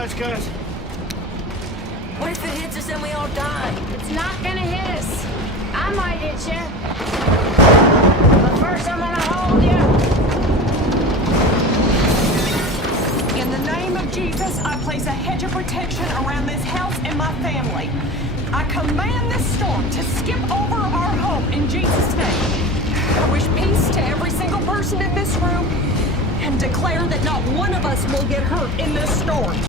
those guys. What if it hits us and we all die? It's not gonna hit us. I might hit you. But first I'm gonna hold you. In the name of Jesus, I place a hedge of protection around this house and my family. I command this storm to skip over our home in Jesus' name. I wish peace to every single person in this room and declare that not one of us will get hurt in this storm.